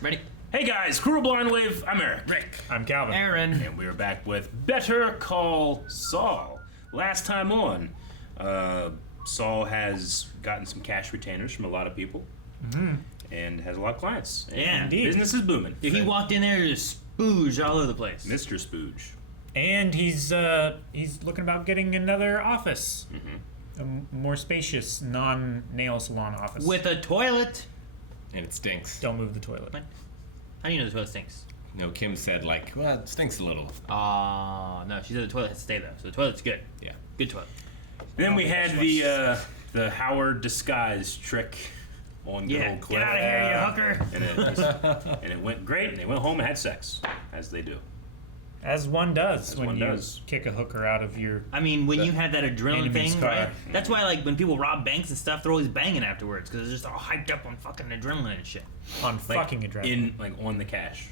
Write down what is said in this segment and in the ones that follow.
Ready? Hey guys, Cruel Blind Wave. I'm Eric. Rick. I'm Calvin. Aaron. And we're back with Better Call Saul. Last time on, Saul has gotten some cash retainers from a lot of people. And has a lot of clients. And Yeah, indeed. business is booming. Dude, he walked in there to spooge all over the place. Mr. Spooge. And he's looking about getting another office. A more spacious, non-nail salon office. With a toilet. And it stinks. Don't move the toilet. What? How do you know the toilet stinks? No, Kim said, like, well, it stinks a little. No, she said the toilet has to stay though, so the toilet's good. Yeah. Good toilet. Then we had the Howard disguise trick on the Yeah, old clip. get out of here, you hooker. And it went great, and they went home and had sex, as they do. As one does As when one you does. kick a hooker out of your... I mean, when you have that adrenaline enemy's thing, car. right? That's why, like, when people rob banks and stuff, they're always banging afterwards because they're just all hyped up on fucking adrenaline and shit. on Like, fucking adrenaline. on the cash.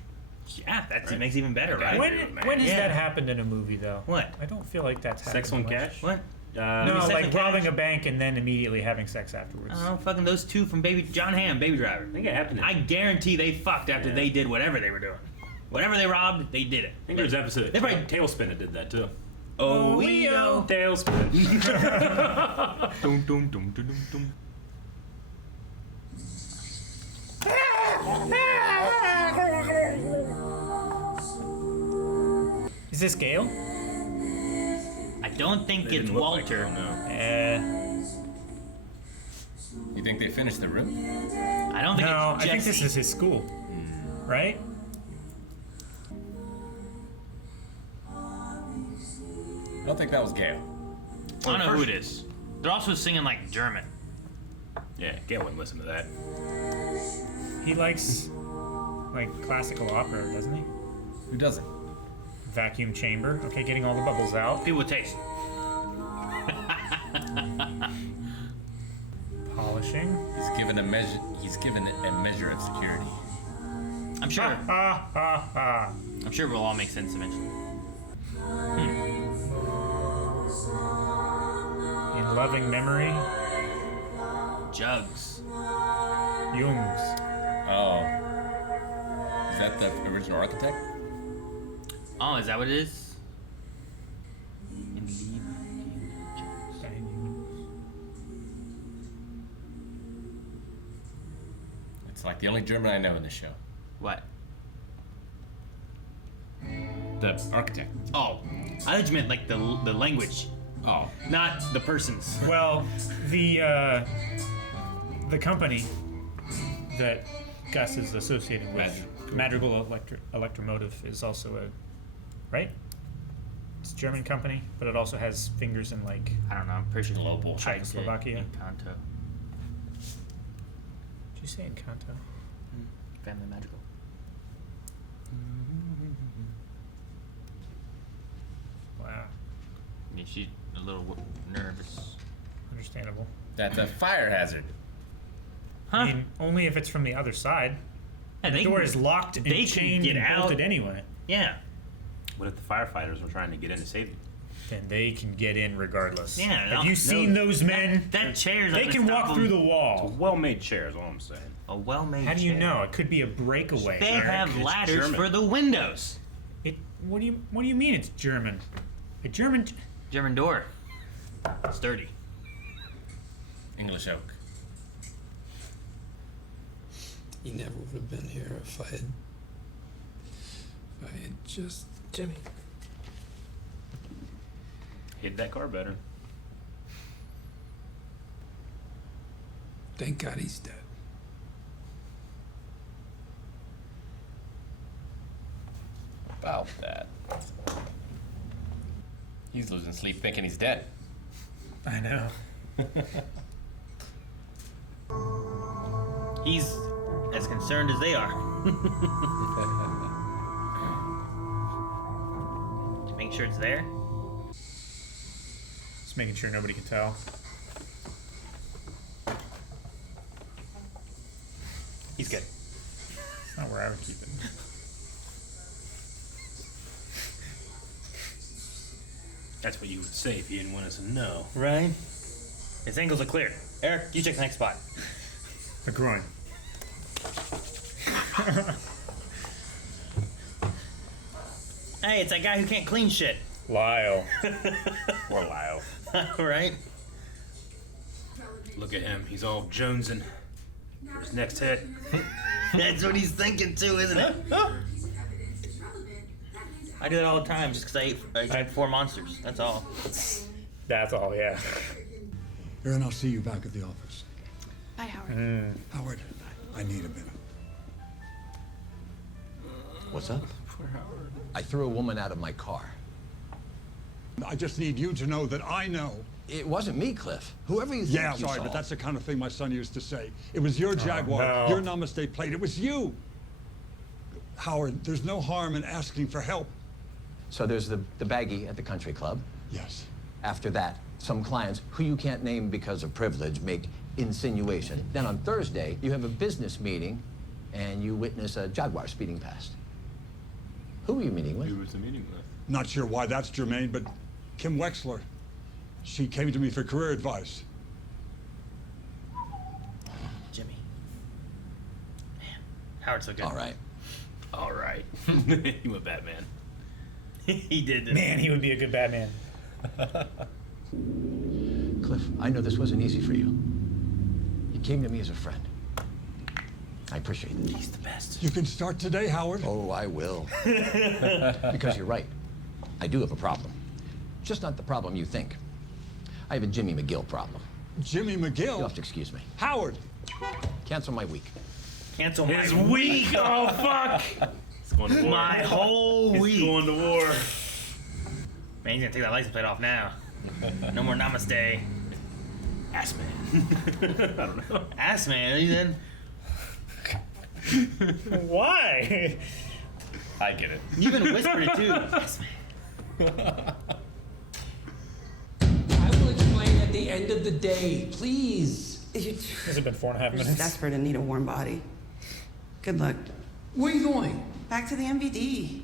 Yeah, that Right. makes it even better, Okay. right? When has Yeah. that happened in a movie, though? What? I don't feel like that's happened Sex on much. cash? What? No, Sex like on robbing cash? a bank and then immediately having sex afterwards. Oh, fucking those two from John Hamm, Baby Driver. I think it happened. I guarantee they fucked after they did whatever they were doing. Whatever they robbed, they did it. I think there's an episode They probably- of Tailspin that did that too. Oh, we know. Tailspin. Dum, dum, dum, dum, dum, dum. Is this Gail? I don't think They it's didn't look like Walter. her, no. You think they finished the room? I don't think No, it's I think Jesse. this is his school. Right? I don't think that was Gail. I don't know who it is. They're also singing like German. Yeah, Gail wouldn't listen to that. He likes, like, classical opera, doesn't he? Who doesn't? Vacuum chamber. Okay, getting all the bubbles out. People with taste. Polishing. He's given a measure. He's given a measure of security. I'm sure. Ha ha ha. I'm sure it will all make sense eventually. In loving memory, Jugs. Jungs. Oh. Is that the original architect? Oh, is that what it is? Indeed. It's like the only German I know in this show. What? The architect. Oh, I thought you meant like the language, Oh. not the persons. Well, the company that Gus is associated with, Madrigal Electromotive, is also a, right? It's a German company, but it also has fingers in, like, I don't know. I'm pretty sure Global. Czechoslovakia. Encanto. Did you say Encanto? Family Magical. Wow, I mean, she's a little nervous. understandable. That's a fire hazard. Huh? I mean, only if it's from the other side. Yeah, The door is locked and they can chained get and out. bolted anyway. Yeah. What if the firefighters were trying to get in to save you? Then they can get in regardless. Yeah. Have you seen those men? That chair's They not can gonna walk stop through them. the wall. Well-made chair is all I'm saying. A well-made How do you chair. know? It could be a breakaway. They Eric. have It's ladders German. for the windows. What do you mean it's German? A German. German door. Sturdy. English oak. He never would have been here if I had just Jimmy. Hit that car better. Thank God he's dead. About that. He's losing sleep thinking he's dead. I know. He's as concerned as they are. Just making sure it's there. Just making sure nobody can tell. He's good. It's not where I would keep it. That's what you would say if you didn't want us to know. Right? His angles are clear. Eric, you check the next spot. A groin. Hey, it's that guy who can't clean shit. Lyle. Or Lalo. Right? Look at him. He's all jonesing for his next hit. That's what he's thinking too, isn't it? I do it all the time just because I ate 4 monsters. That's all. That's all, yeah. Here, and I'll see you back at the office. Bye, Howard. Howard, I need a minute. What's up? I threw a woman out of my car. I just need you to know that I know. It wasn't me, Cliff. Whoever you think Yeah, you sorry, saw. but that's the kind of thing my son used to say. It was your Jaguar, no. your Namaste plate. It was you. Howard, there's no harm in asking for help. So there's the baggie at the country club. Yes. After that, some clients who you can't name because of privilege make insinuation. Then on Thursday, you have a business meeting and you witness a Jaguar speeding past. Who were you meeting with? Who was the meeting with? Not sure why that's germane, but Kim Wexler. She came to me for career advice. Jimmy. Man, Howard's so good. All right. All right. He went Batman. He did. Man, he would be a good Batman. Cliff, I know this wasn't easy for you. You came to me as a friend. I appreciate it. He's the best. You can start today, Howard. Oh, I will. Because you're right. I do have a problem. Just not the problem you think. I have a Jimmy McGill problem. Jimmy McGill. You'll have to excuse me. Howard. Cancel my week. Cancel my His week. Oh, fuck. He's going to war. My whole He's week. going to war. Man, he's gonna take that license plate off now. No more namaste. Ass man. I don't know. Ass man, he said. Why? I get it. You even whispered it too. Ass man. I will explain at the end of the day, please. Has it been 4.5 You're just minutes? desperate and need a warm body. Good luck. Where are you going? Back to the MVD.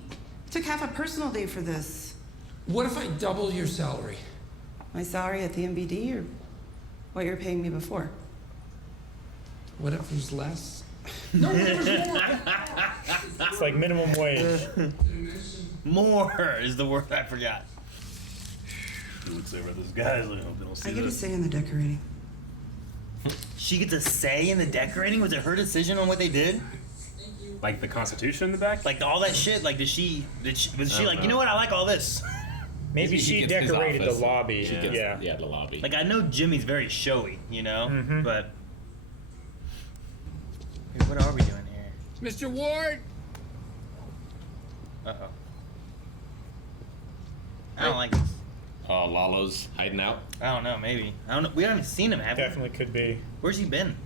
Took half a personal day for this. What if I double your salary? My salary at the MVD or what you're paying me before? Whatever's less. No, whatever's more. It's like minimum wage. More is the word I forgot. Who would say about this guys? I hope they don't see I get to this. say in the decorating. She gets a say in the decorating? Was it her decision on what they did? Like the Constitution in the back? Like all that shit? Like was she I like, don't you know. know what, I like all this? Maybe He she gets his decorated the office. lobby. She gets, Yeah. the lobby. Like I know Jimmy's very showy, you know? Mhm. But hey, what are we doing here? Mr. Ward! Uh-oh. I don't like this. Oh, Lalo's hiding out. I don't know, maybe. I don't know. We haven't seen him, have we? Definitely could be. Where's he been?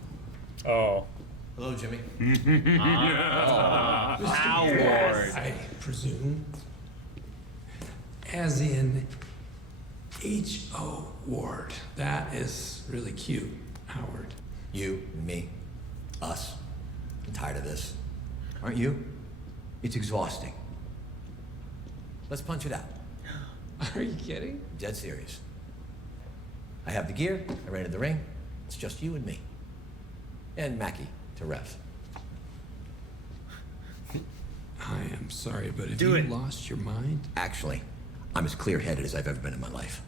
Oh. Hello, Jimmy. Howard. I presume. As in H.O. Ward. That is really cute, Howard. You, me, us. I'm tired of this. Aren't you? It's exhausting. Let's punch it out. Are you kidding? Dead serious. I have the gear. I rented the ring. It's just you and me. And Mackie to ref. I am sorry, but have Do you it. lost your mind? Actually, I'm as clear-headed as I've ever been in my life.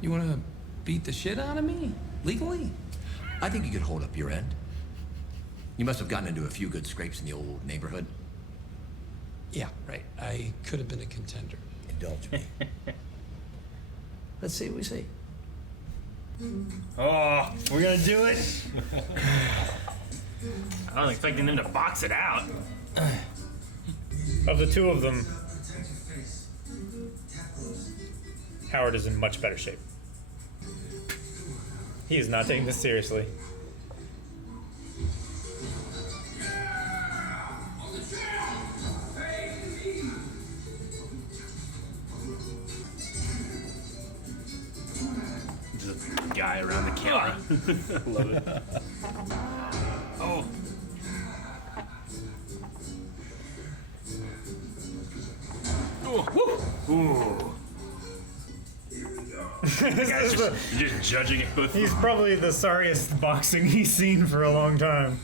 You want to beat the shit out of me? Legally? I think you could hold up your end. You must have gotten into a few good scrapes in the old neighborhood. Yeah, right. I could have been a contender. Indulge me. Let's see what we see. Oh, we're gonna do it? I was expecting them to box it out. Of the two of them, Howard is in much better shape. He is not taking this seriously. Just a guy around the camera. I love it. Oh. Ooh. This is the- You're just judging it with he's probably the sorriest boxing he's seen for a long time.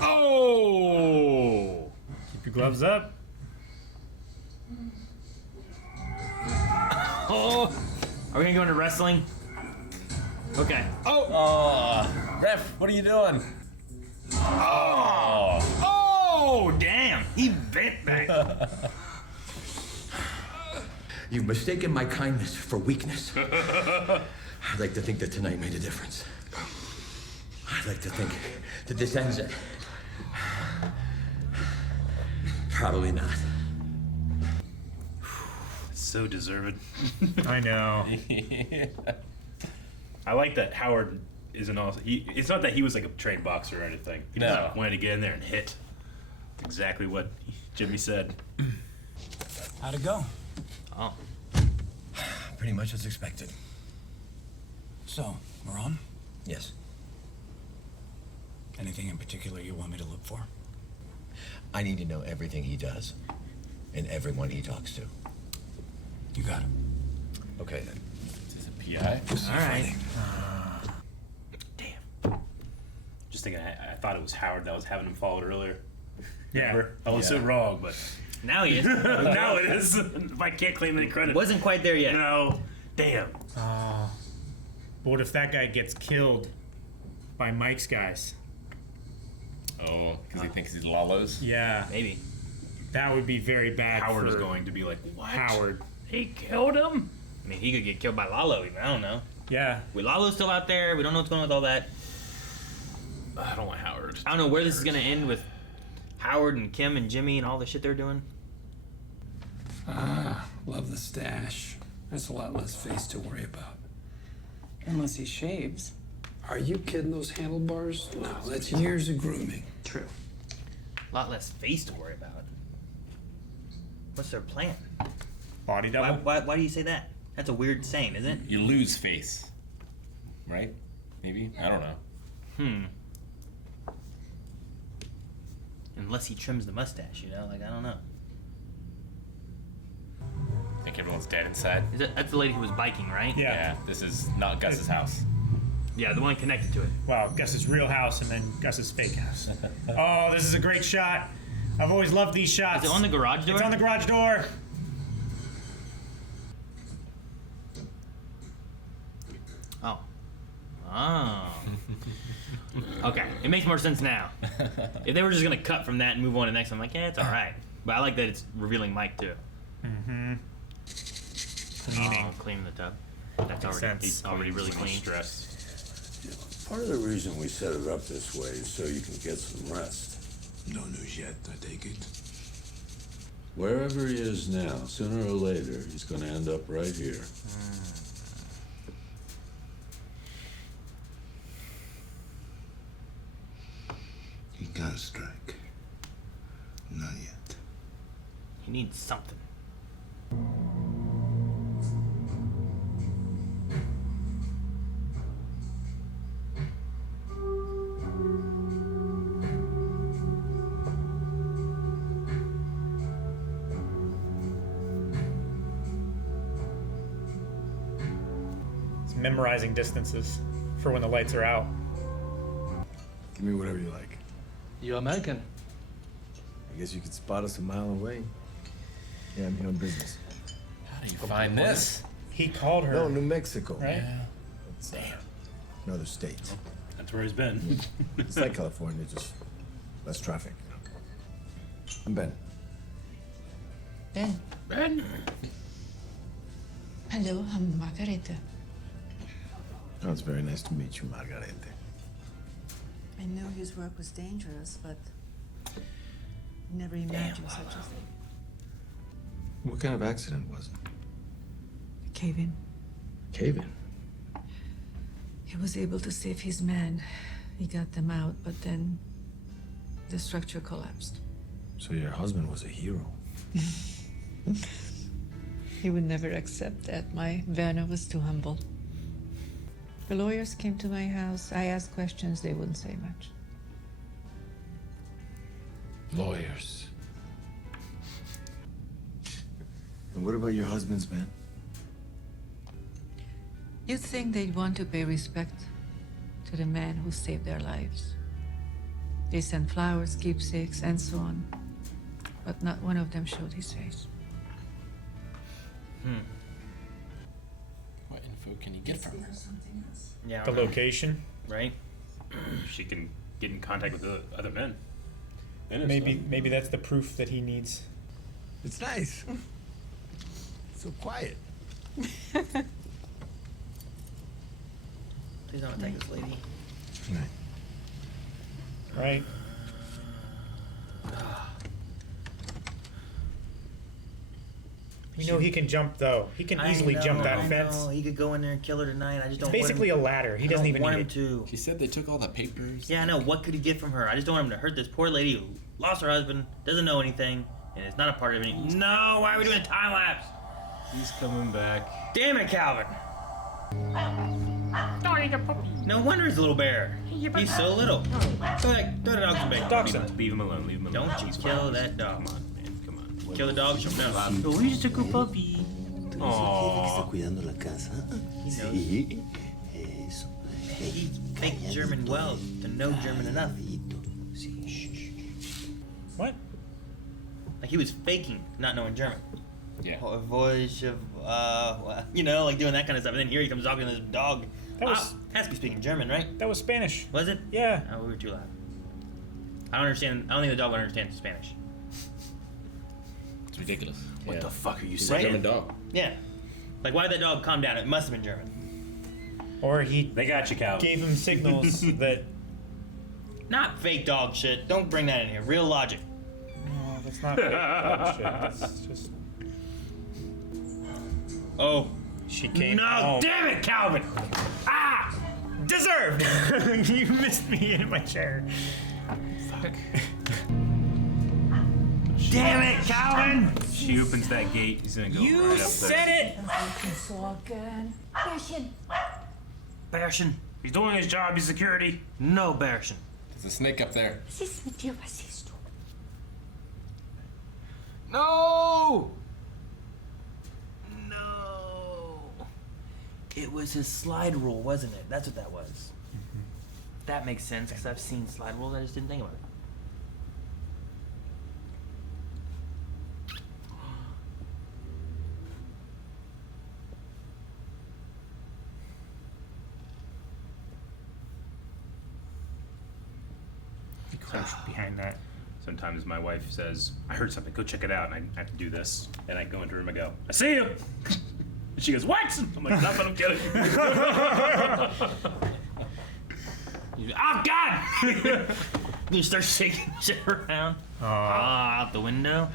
Oh! Oh! Keep your gloves up. Oh! Are we gonna go into wrestling? Okay. Oh, ref, what are you doing? Oh. Oh, damn! He bent back. You've mistaken my kindness for weakness. I'd like to think that tonight made a difference. I'd like to think that this ends it. Probably not. So deserved. I know. I like that Howard isn't also. It's not that he was like a trained boxer or anything. He No. just wanted to get in there and hit. That's exactly what Jimmy said. How'd it go? Oh. Pretty much as expected. So, we're on? Yes. Anything in particular you want me to look for? I need to know everything he does and everyone he talks to. You got it. Okay, then. Is this a PI? All right. Damn. Just thinking, I thought it was Howard that was having him followed earlier. Yeah. Remember? I was so wrong, but Now he is. now it is. I can't claim any credit. Wasn't quite there yet. No. Damn. But what if that guy gets killed by Mike's guys? Oh, because he thinks he's Lalo's? Yeah, Maybe. that would be very bad. Howard is for going to be like, what? Howard. He killed him? I mean, he could get killed by Lalo even. I don't know. Yeah. Lalo's still out there. We don't know what's going on with all that. I don't want Howard. I don't know where this is going to end with Howard and Kim and Jimmy and all the shit they're doing. Ah, love the stash. There's a lot less face to worry about. Unless he shaves. Are you kidding? Those handlebars? No, that's years of grooming. True. A lot less face to worry about. What's their plan? Body double. Why do you say that? That's a weird saying, isn't it? You lose face. Right? Maybe? I don't know. Unless he trims the mustache, you know? Like, I don't know. Think everyone's dead inside? That's the lady who was biking, right? Yeah. This is not Gus's house. Yeah, the one connected to it. Wow, Gus's real house and then Gus's fake house. Oh, this is a great shot. I've always loved these shots. Is it on the garage door? It's on the garage door. Oh. Oh. Okay, it makes more sense now. If they were just gonna cut from that and move on to the next one, I'm like, yeah, it's all right. But I like that it's revealing Mike too. Cleaning. Oh, cleaning the tub. That's already sense. already really clean. Stress. Part of the reason we set it up this way is so you can get some rest. No news yet, I take it. Wherever he is now, sooner or later, he's going to end up right here. He can't strike. Not yet. He needs something. It's memorizing distances for when the lights are out. Give me whatever you like. You American? I guess you could spot us a mile away. Yeah, I'm here on business. How do you find this? He called her. No, New Mexico. Right? It's, another state. That's where he's been. It's like California, just less traffic. I'm Ben. Ben. Ben. Hello, I'm Margarethe. Oh, it's very nice to meet you, Margarethe. I know his work was dangerous, but never imagined such a thing. What kind of accident was it? A cave-in. Cave-in? He was able to save his men. He got them out, but then the structure collapsed. So your husband was a hero. He would never accept that. My Werner was too humble. The lawyers came to my house. I asked questions. They wouldn't say much. Lawyers. And what about your husband's men? You'd think they'd want to pay respect to the man who saved their lives. They sent flowers, keepsakes, and so on. But not one of them showed his face. What info can you get from her? Yeah. The location. Right? She can get in contact with the other men. Maybe that's the proof that he needs. It's nice. So quiet. Please don't attack this lady. Right. You know he can jump though. He can easily jump that fence. He could go in there and kill her tonight. I just don't. It's basically a ladder. He doesn't even want need him it. to. She said they took all the papers. Yeah, I know. What could he get from her? I just don't want him to hurt this poor lady who lost her husband, doesn't know anything, and is not a part of it. No, why are we doing a time lapse? He's coming back. Damn it, Calvin. No wonder he's a little bear. He's so little. Go ahead, throw the dog some bacon. Leave him alone. Leave him alone. Don't you kill that dog. Come on, man. Come on. Kill the dog, she'll know. Oh, he's just a good puppy. Está cuidando la casa. Sí. Eso. He speaks German well to know German enough. What? Like he was faking not knowing German. Yeah. A voice of, you know, like doing that kind of stuff. And then here he comes talking to this dog. That was has to be speaking German, right? That was Spanish. Was it? Yeah. Oh, we were too loud. I don't understand. I don't think the dog would understand Spanish. It's ridiculous. What the fuck are you He's a saying? German dog. Yeah. Like, why did that dog calm down? It must have been German. Or he They got you, Cal. gave him signals that. Not fake dog shit. Don't bring that in here. Real logic. No, that's not fake dog shit. That's just. Oh. She came No, home. damn it, Calvin! Ah! Deserved! You missed me in my chair. Fuck. Damn it, Calvin! She opens that gate. He's gonna go You right up there. said it! Baerchen. He's doing his job. He's security. No, Baerchen. There's a snake up there. No! No. It was his slide rule, wasn't it? That's what that was. That makes sense, because I've seen slide rules. I just didn't think about it. He crouched behind that. Sometimes my wife says, I heard something, go check it out. And I have to do this. And I go into her room and go, I see you. And she goes, what? I'm like, nothing, I'm kidding. Oh, God! You start shaking shit around. Out the window.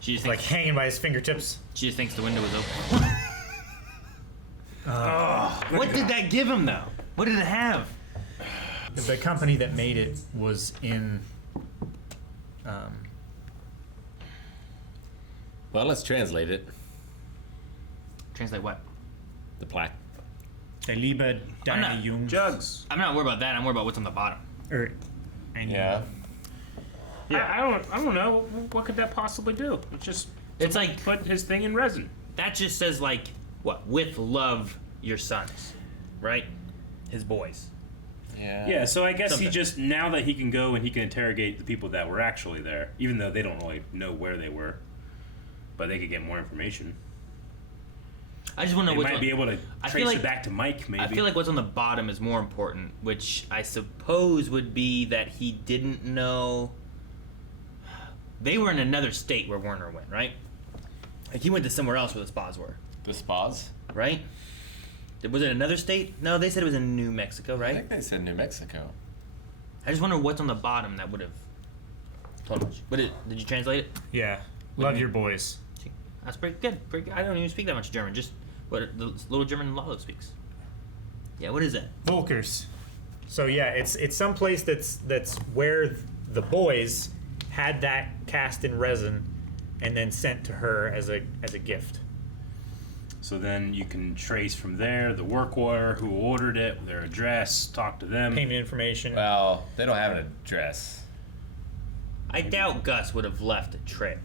She just Like thinks, hanging by his fingertips. she just thinks the window was open. What did that give him, though? What did it have? The company that made it was in. Well, let's translate it. Translate what? The plaque. Der liebe I'm not- deine Jungs. Jugs. I'm not worried about that. I'm worried about what's on the bottom. Yeah. I don't know. What could that possibly do? It's like put his thing in resin. that just says like what? With love, your sons, right? His boys. Yeah. Yeah, so I guess Something. he just, now that he can go and he can interrogate the people that were actually there, even though they don't really know where they were, but they could get more information. I just want to They know what's might on, be able to I trace feel like, it back to Mike, maybe. I feel like what's on the bottom is more important, which I suppose would be that he didn't know. They were in another state where Werner went, right? Like he went to somewhere else where the spas were, The spas? right? Was it another state? No, they said it was in New Mexico, I right? think they said New Mexico. I just wonder what's on the bottom that would have told us. Did you translate it? Yeah. Love your boys. That's pretty good. Pretty good. I don't even speak that much German. Just what the little German Lalo speaks. Yeah, what is that? Volkers. So yeah, it's some place that's where the boys had that cast in resin and then sent to her as a gift. So then you can trace from there the work order, who ordered it, their address, talk to them. Payment information. Well, they don't have an address. I doubt Gus would have left a trail.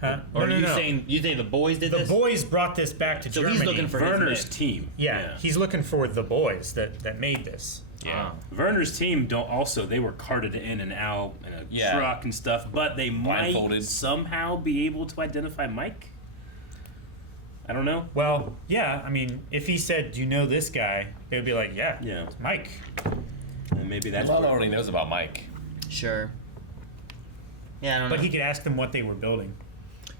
Huh? Or No, are you no. saying the boys did The this? boys brought this back to So Germany. he's looking for Werner's his men. team. Yeah, he's looking for the boys that made this. Yeah. Werner's team they were carted in and out in a truck and stuff, but they might somehow be able to identify Mike. I don't know. Well, yeah, I mean, if he said, "Do you know this guy?" They would be like, "Yeah, it's Mike." And maybe that's Lalo already knows about Mike. Sure. Yeah, I don't know. But he could ask them what they were building.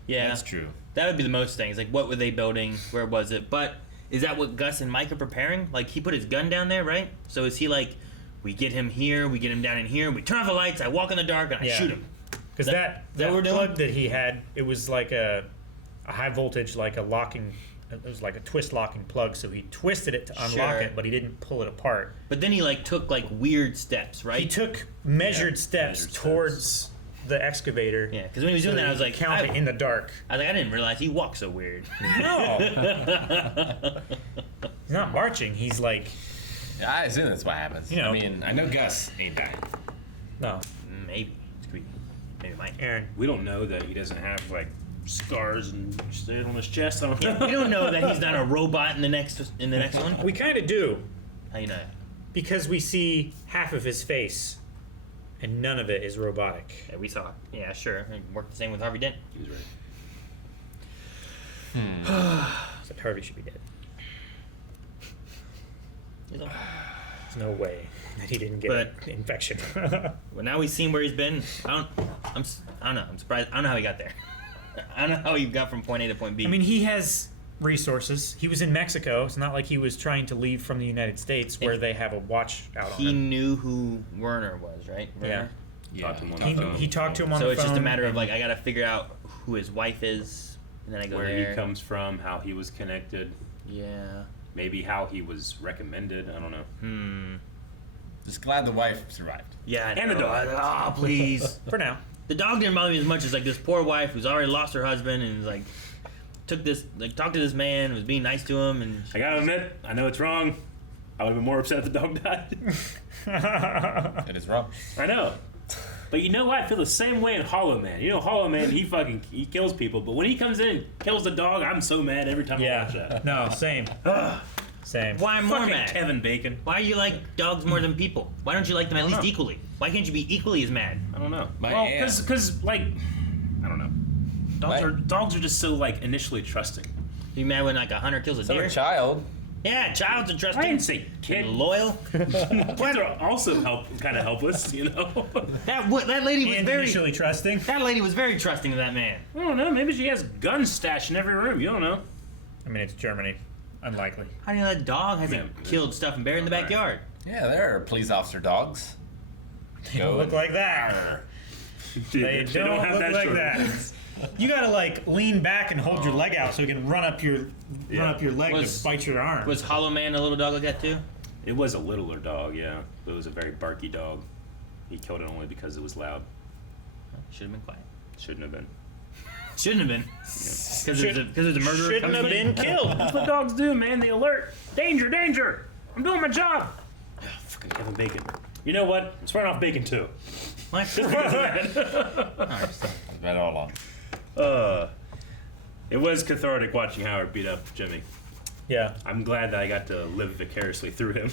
Yeah, That's true. That would be the most things. Like, what were they building? Where was it? But is that what Gus and Mike are preparing? Like, he put his gun down there, right? So is he like, we get him here, we get him down in here, we turn off the lights, I walk in the dark, and I shoot him? Because that plug that he had, it was like a high voltage, like a locking. It was like a twist locking plug, so he twisted it to unlock it, but he didn't pull it apart. But then he like took like weird steps, right? He took measured steps towards the excavator. Yeah, because when he was doing that, I was like, count it in the dark. I was like, I didn't realize he walked so weird. No, he's not marching. He's like, Yeah, I assume that's what happens. You know. I mean, I know Gus ain't dying. no, Maybe it's creepy. Maybe Mike. Aaron. We don't know that he doesn't have like scars and shit on his chest. I don't know. We don't know that he's not a robot in the next one. We kind of do How you know? because we see half of his face, and none of it is robotic. Yeah, we saw it. Yeah, sure. It worked the same with Harvey Dent. He's right. Except Harvey should be dead. You know? There's no way that he didn't get But- an infection. Well, now we've seen where he's been. I don't know. I'm surprised. I don't know how he got there. I don't know how he got from point A to point B. I mean, he has resources. He was in Mexico. It's not like he was trying to leave from the United States where they have a watch out on he him. knew who Werner was, right? Werner? Talked to him on the phone. He talked to him on So the it's phone. just a matter of like, I gotta figure out who his wife is, and then I go Where there. he comes from, how he was connected, Yeah. maybe how he was recommended. I don't know. Just glad the wife survived. Yeah. And the dog. Oh, please. For now. The dog didn't bother me as much as like this poor wife who's already lost her husband and is like talked to this man, was being nice to him, and I gotta admit, I know it's wrong. I would have been more upset if the dog died. It is wrong. I know. But you know what? I feel the same way in Hollow Man. You know, Hollow Man, he kills people, but when he comes in and kills the dog, I'm so mad every time I watch that. No, same. Same. why I'm more Fucking mad? Kevin Bacon. Why you like dogs more than people? Why don't you like them at least know. equally? Why can't you be equally as mad? I don't know. My Well, aunt. because like, I don't know. Dogs are just so like initially trusting. You mad when like a hunter kills a So deer? a child. Yeah, child's a I trusting. didn't say kid. and loyal. Kids are also kind of helpless, you know. That lady was And very initially trusting. That lady was very trusting of that man. I don't know. Maybe she has guns stashed in every room. You don't know. I mean, it's Germany. Unlikely. How do you know that dog hasn't Man. killed stuff and buried in the backyard? Yeah, there are police officer dogs. They don't look like that. They don't have look that like short. that. You gotta like lean back and hold your leg out so you can run up your leg Was- to bite your arm. Was Hollow Man a little dog like that too? It was a littler dog, yeah. But it was a very barky dog. He killed it only because it was loud. Should have been quiet. Shouldn't have been. Shouldn't have been. Because it was a murderer. Shouldn't coming have in? been killed. That's what dogs do, man. They alert. Danger, danger. I'm doing my job. Oh, fucking Kevin Bacon. You know what? Let's run off Bacon too. What? Just because of that. It's been all along. It was cathartic watching Howard beat up Jimmy. Yeah. I'm glad that I got to live vicariously through him,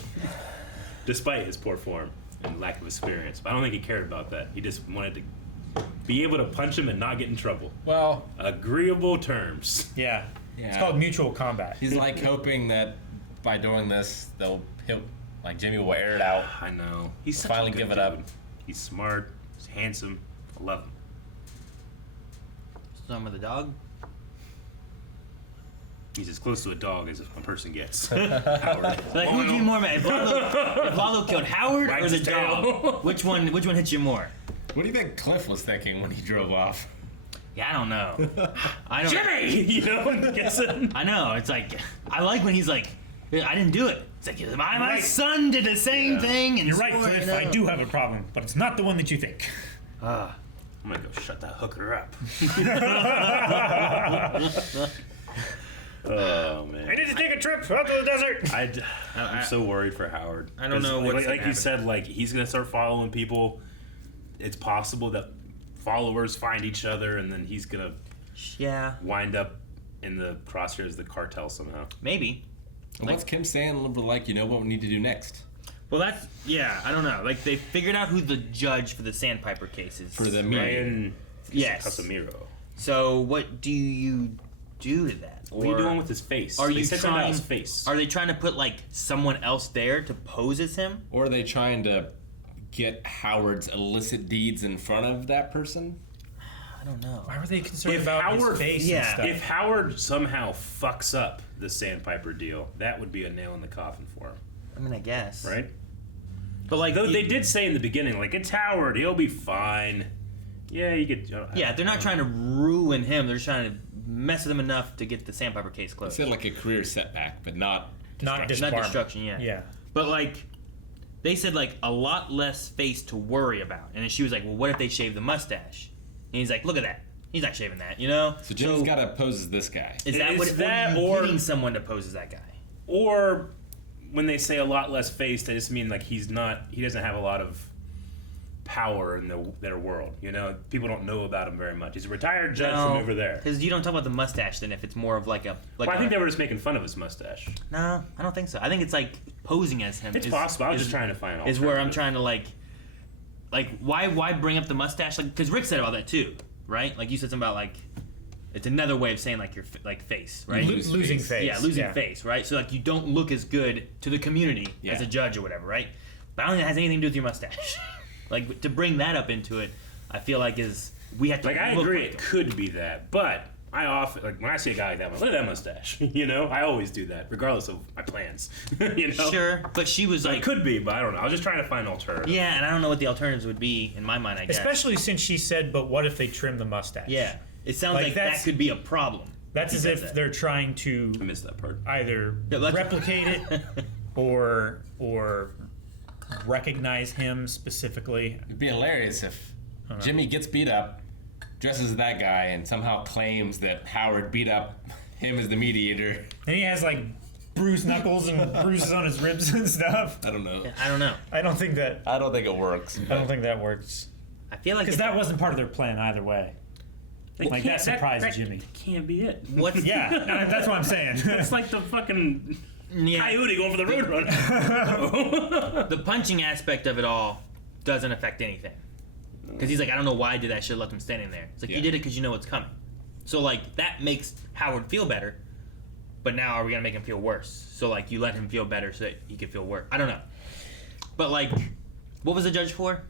despite his poor form and lack of experience. But I don't think he cared about that. He just wanted to be able to punch him and not get in trouble. Well, Agreeable terms. Yeah. yeah. It's called mutual combat. He's like hoping that by doing this, Jimmy will air it out. I know. He's such Finally a good give it dude. up. He's smart. He's handsome. I love him. Some of the dog. He's as close to a dog as a person gets. Howard. Like, who'd you be more mad? If Lalo killed Howard or Wags the his tail. dog? Which one hits you more? What do you think Cliff was thinking when he drove off? Yeah, I don't know. I don't. Jimmy! You know, gets it. I know. It's like I like when he's like, I didn't do it. It's like my son did the same thing. And You're right, swore, Cliff. you know. I do have a problem, but it's not the one that you think. I'm gonna go shut that hooker up. Oh man. I need to take a trip out to the desert. I'm so worried for Howard. I don't know 'Cause, what's like gonna you happen. said, like he's gonna start following people. It's possible that followers find each other, and then he's gonna Yeah, wind up in the crosshairs of the cartel somehow. maybe. What's Kim saying? Like, you know what we need to do next? Well, that's I don't know. Like they figured out who the judge for the Sandpiper case is. For the Ryan Yes. Casimiro. So what do you do to that? What are you doing with his face? Are They you said something about trying? his face. Are they trying to put like someone else there to pose as him? Or are they trying to get Howard's illicit deeds in front of that person? I don't know. Why were they concerned If about Howard, his face and stuff? if Howard somehow fucks up the Sandpiper deal, that would be a nail in the coffin for him, I mean, I guess. right? But like, Though they did say in the beginning, like, it's Howard, he'll be fine. Yeah, you could. Yeah, they're not trying to ruin him. They're just trying to mess with him enough to get the Sandpiper case It closed. said like a career setback, but not Not destruction. Not destruction, yeah. Yeah. But like, they said like a lot less face to worry about. And then she was like, well, what if they shave the mustache? And he's like, look at that. He's not shaving that, you know? So Jimmy's got to pose as this guy. Is that what that, or or getting someone to pose as that guy? Or when they say a lot less face, they just mean like he doesn't have a lot of power in their world. You know, people don't know about him very much. He's a retired judge from over there. Because you don't talk about the mustache then if it's more of like a... Well, I think they were just making fun of his mustache. No, I don't think so. I think it's like posing as him. It's possible. I was just trying to find out. Is where I'm trying to like why bring up the mustache? Like, because Rick said about that too, right? Like you said something about like it's another way of saying like your like face, right? Losing face. Yeah, losing face, right? So like you don't look as good to the community as a judge or whatever, right? But I don't think it has anything to do with your mustache. Like to bring that up into it, I feel like we have to. Like I agree, it could be that, but I often like when I see a guy like that, I'm like, look at that mustache. You know, I always do that, regardless of my plans. You know, Sure, but she was like, it could be, but I don't know. I was just trying to find alternatives. yeah, and I don't know what the alternatives would be in my mind. I guess, Especially since she said, "But what if they trim the mustache?" yeah, it sounds like that could be a problem. That's as if they're trying to I missed that part. either replicate it or recognize him specifically. It'd be hilarious if Jimmy gets beat up, dresses as that guy, and somehow claims that Howard beat up him as the mediator. And he has like bruised knuckles and bruises on his ribs and stuff. I don't know. I don't know. I don't think it works. I don't think that works. I feel like because that wasn't part of their plan either way. Like that surprised Jimmy. That can't be it. What? Yeah, no, that's what I'm saying. It's like the fucking coyote going for the roadrunner. The punching aspect of it all doesn't affect anything. Because he's like, I don't know why I did that. I should have left him standing there. It's like, you did it because you know what's coming. So, like, that makes Howard feel better. But now are we going to make him feel worse? So, like, you let him feel better so that he could feel worse. I don't know. But, like, what was the judge for?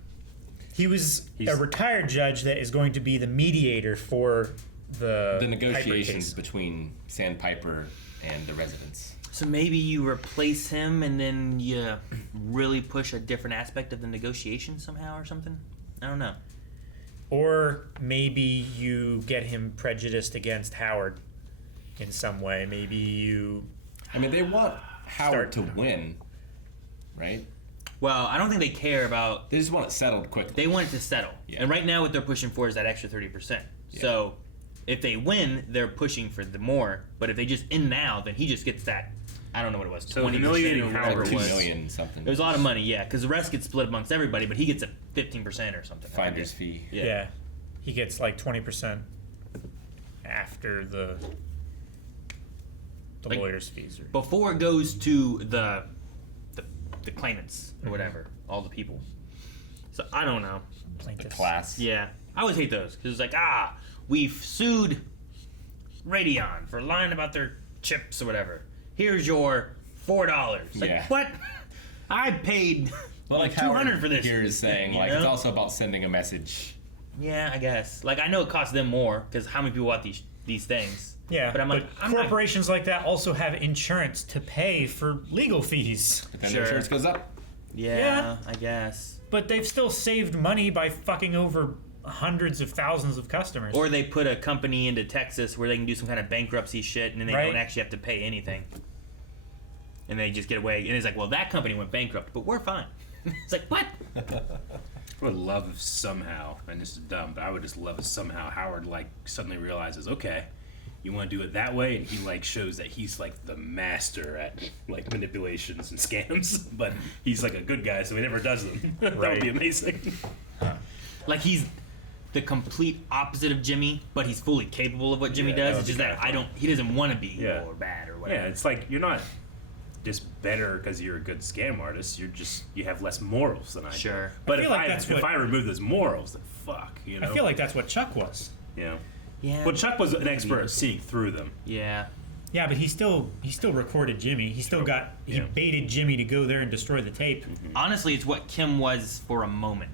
He's a retired judge that is going to be the mediator for the negotiations between Sandpiper and the residents. So maybe you replace him and then you really push a different aspect of the negotiation somehow or something? I don't know. Or maybe you get him prejudiced against Howard in some way. Maybe you... I mean, they want Howard to win, right? Well, I don't think they care about... They just want it settled quickly. They want it to settle. Yeah. And right now what they're pushing for is that extra 30%. Yeah. So if they win, they're pushing for the more. But if they just end now, then he just gets that... I don't know what it was. So 20% humiliating or whatever Howard it was. 2 million something. It was a lot of money, yeah, because the rest gets split amongst everybody, but he gets a 15% or something. Finder's fee. Yeah. He gets like 20% after the like, lawyer's fees. Before it goes to the claimants or whatever, all the people. So I don't know. The class. Yeah. I always hate those because it's like, we've sued Radeon for lying about their chips or whatever. Here's your $4. Like, what? I paid like $200 for this. Here is saying, like, it's also about sending a message. Yeah, I guess. Like, I know it costs them more because how many people want these things? Yeah, but I'm like, corporations like that also have insurance to pay for legal fees. But then the insurance goes up. Yeah, I guess. But they've still saved money by fucking over hundreds of thousands of customers. Or they put a company into Texas where they can do some kind of bankruptcy shit and then they don't actually have to pay anything. And they just get away. And it's like, well, that company went bankrupt, but we're fine. It's like, what? I would love if somehow, and this is dumb, but I would just love if somehow Howard like suddenly realizes, okay, you want to do it that way, and he like shows that he's like the master at like manipulations and scams, but he's like a good guy, so he never does them. That would be amazing. Like he's the complete opposite of Jimmy, but he's fully capable of what Jimmy does. It's just that he doesn't want to be evil or bad or whatever. Yeah, it's like you're not just better because you're a good scam artist. You have less morals than I do. Sure. But I feel like that's if what- I remove those morals, then fuck, you know. I feel like that's what Chuck was. Yeah. Yeah. Well, Chuck was an expert at seeing through them. Yeah. Yeah, but he still recorded Jimmy. He still he baited Jimmy to go there and destroy the tape. Honestly, it's what Kim was for a moment,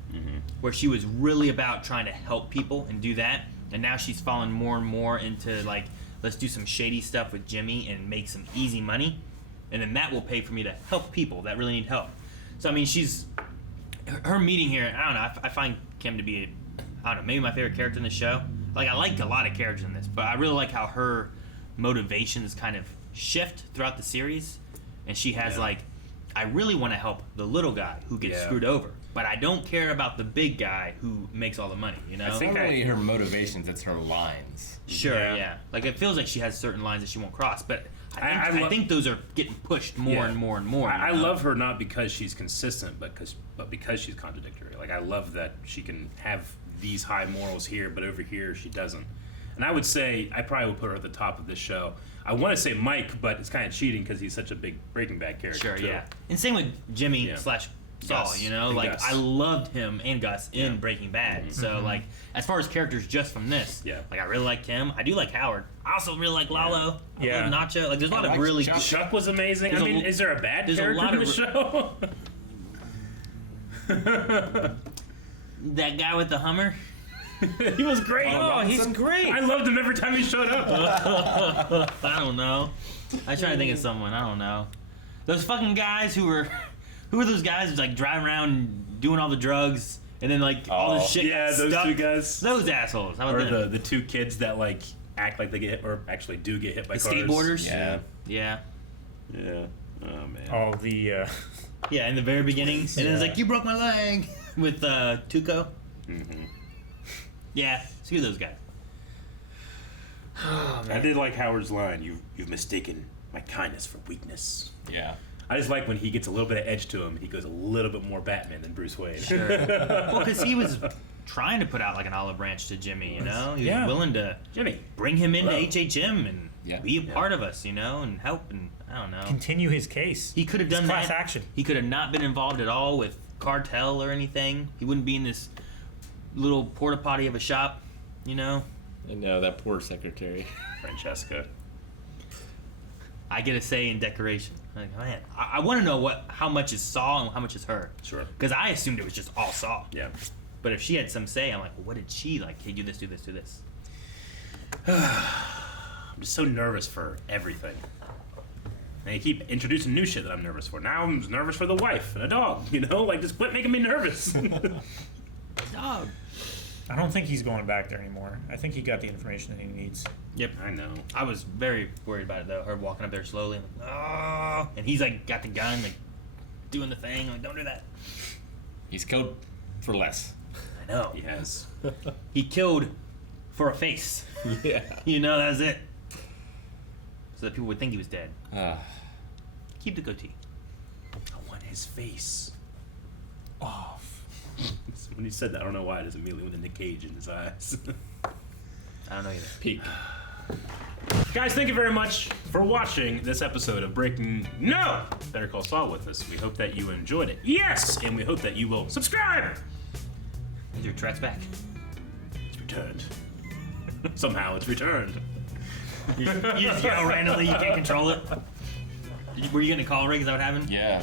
where she was really about trying to help people and do that, and now she's fallen more and more into like, let's do some shady stuff with Jimmy and make some easy money, and then that will pay for me to help people that really need help. So I mean, her meeting here. I don't know. I find Kim to be, I don't know, maybe my favorite character in the show. Like I liked a lot of characters in this, but I really like how her motivations kind of shift throughout the series, and she has like, I really want to help the little guy who gets screwed over, but I don't care about the big guy who makes all the money, you know? I think really her motivations, it's her lines. Sure, yeah. Like it feels like she has certain lines that she won't cross, but I think those are getting pushed more and more and more. I love her not because she's consistent, but because she's contradictory. Like I love that she can have these high morals here, but over here she doesn't. And I would say I probably would put her at the top of this show. I want to say Mike, but it's kind of cheating because he's such a big Breaking Bad character. Sure, too. yeah. And same with Jimmy / Saul, Gus. you know? And Like, Gus. I loved him and Gus in Breaking Bad. So, like, as far as characters just from this, like, I really liked him. I do like Howard. I also really like Lalo. I love Nacho. Like, there's a lot of really... Chuck was amazing. I mean, is there a bad character in the show? That guy with the Hummer? He was great. Oh, he's great. I loved him every time he showed up. I don't know. I was trying to think of someone. I don't know. Those fucking guys who were those guys who's like driving around and doing all the drugs and then like all this shit got those stuck? two guys. Those assholes. How Or about them? the two kids that like act like they get hit or actually do get hit by The cars. skateboarders? Yeah. Yeah. Yeah. Oh man. All the Yeah, in the very beginning. And then it's like, you broke my leg with Tuco. Mm-hmm. Yeah, screw those guys. Oh, I did like Howard's line. You've mistaken my kindness for weakness. Yeah. I just like when he gets a little bit of edge to him. He goes a little bit more Batman than Bruce Wayne. Sure. Well, because he was trying to put out like an olive branch to Jimmy, you know? He was willing to bring him into HHM and be a part of us, you know, and help and I don't know. continue his case. He could have done class that. action. He could have not been involved at all with cartel or anything. He wouldn't be in this little porta potty of a shop, you know? I know, that poor secretary. Francesca. I get a say in decoration. Like, man, I want to know how much is Saul and how much is her. Sure. Because I assumed it was just all Saul. Yeah. But if she had some say, I'm like, well, what did she like? Hey, do this, do this, do this. I'm just so nervous for everything. And they keep introducing new shit that I'm nervous for. Now I'm nervous for the wife and a dog. You know, like just quit making me nervous. Dog. I don't think he's going back there anymore. I think he got the information that he needs. Yep. I know. I was very worried about it though. Her walking up there slowly, like, oh, and he's like got the gun, like doing the thing, like don't do that. He's killed for less. I know. He has. He killed for a face. Yeah. You know, that's it. So that people would think he was dead. Keep the goatee. I want his face off. When he said that, I don't know why. I just immediately went to Nick Cage in his eyes. I don't know either. Peak. Guys, thank you very much for watching this episode of Better Call Saul with us. We hope that you enjoyed it. Yes! And we hope that you will subscribe! Is your Trex back? It's returned. Somehow it's returned. You just yell randomly, you can't control it. Were you getting a call ring? Is that what happened? Yeah.